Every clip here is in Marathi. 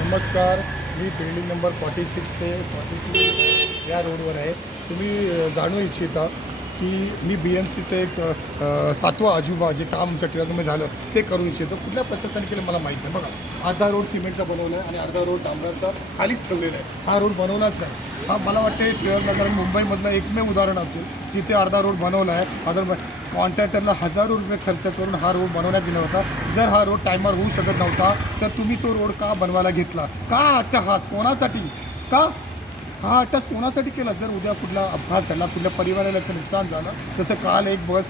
नमस्कार, मी बिल्डिंग नंबर 46 ते 42 या रोडवर आहे. तुम्ही जाणू इच्छिता की मी BMCचं एक 7वा अजूबा जे काम आमच्या टिळकमध्ये झालं ते करू इच्छितो. कुठल्या प्रशासनाने केलं मला माहीत नाही. बघा, अर्धा रोड सिमेंटचा बनवला आहे आणि अर्धा रोड डांबराचा खालीच ठेवलेला आहे. हा रोड बनवलाच नाही. हा मला वाटते टिळकनगर मुंबईमधलं एकमेव उदाहरण असेल जिथे अर्धा रोड बनवला आहे. अदर कॉन्ट्रॅक्टरला हजारो रुपये खर्च करून हा रोड बनवण्यात दिला होता. जर हा रोड टायमर होऊ शकत नव्हता तर तुम्ही तो रोड का बनवायला घेतला? का अट्टहास कोणासाठी? का हा अट्टहास कोणासाठी केला? जर उद्या कुठला अपघात झाला, कुठल्या परिवाराला याचं नुकसान झालं, जसं काल एक बस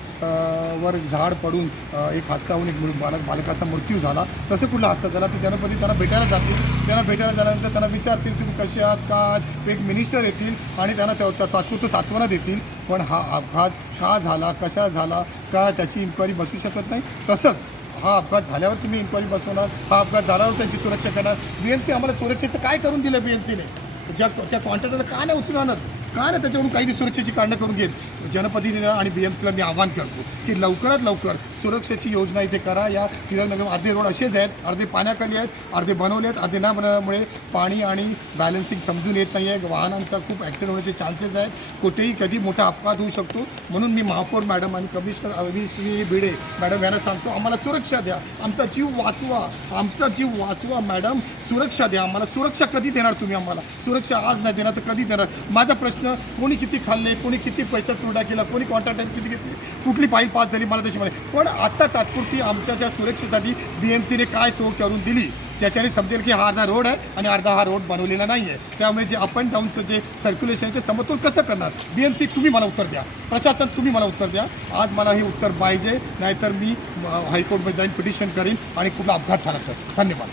वर झाड पडून एक हादसा होऊन एक बालकाचा मृत्यू झाला, तसं कुठला हादसा झाला ते जनप्रतिनिधी त्यांना भेटायला जातील. त्यांना भेटायला झाल्यानंतर त्यांना विचारतील तुम्ही कसे आहात का, एक मिनिस्टर येतील आणि त्यांना तात्पुरतं सांत्वना देतील. पण हा अपघात का झाला, कशा झाला, का त्याची इन्क्वायरी बसू शकत नाही? तसंच हा अपघात झाल्यावर तुम्ही इन्क्वायरी बसवणार, हा अपघात झाल्यावर त्यांची सुरक्षा करणार. BMC आम्हाला सुरक्षेचं काय करून दिलं? BMCने त्या कॉन्ट्रॅक्टरला का नाही उचलून आणत? का नाही त्याच्याकडून काही सुरक्षेची कारणं करून घेत? जनप्रतिनिधीला आणि BMCला मी आवाहन करतो की लवकरात लवकर सुरक्षेची योजना इथे करा. या टिळकनगर अर्धे रोड असेच आहेत, अर्धे पाण्याखाली आहेत, अर्धे बनवले आहेत, अर्धे न बनवल्यामुळे पाणी आणि बॅलन्सिंग समजून येत नाही आहे. वाहनांचा खूप ॲक्सिडेंट होण्याचे चान्सेस आहेत. कुठेही कधी मोठा अपघात होऊ शकतो. म्हणून मी महापौर मॅडम आणि कमिशनर अविश्री भिडे मॅडम यांना सांगतो, आम्हाला सुरक्षा द्या, आमचा जीव वाचवा, आमचा जीव वाचवा मॅडम, सुरक्षा द्या आम्हाला. सुरक्षा कधी देणार तुम्ही आम्हाला? सुरक्षा आज नाही देणार तर कधी देणार? माझा प्रश्न, कोणी किती खाल्ले, कोणी किती पैसा सुरडा केला, कोणी कॉन्ट्रॅक्टर किती घेतली, कुठली फाईल पास झाली मला तशी माहिती. पण आता तात्पुरती आमच्या सुरक्षेसाठी BMCने काय सोय करून दिली त्याच्याने समजेल की हा अर्धा रोड आहे आणि अर्धा हा रोड बनवलेला नाही आहे. त्यामुळे जे अप अँड डाऊनचं जे सर्क्युलेशन आहे ते समतोल कसं करणार? BMC तुम्ही मला उत्तर द्या, प्रशासन तुम्ही मला उत्तर द्या. आज मला हे उत्तर पाहिजे, नाहीतर मी हायकोर्टमध्ये जाईन, पिटिशन करीन आणि कुठला अपघात झाला तर. धन्यवाद.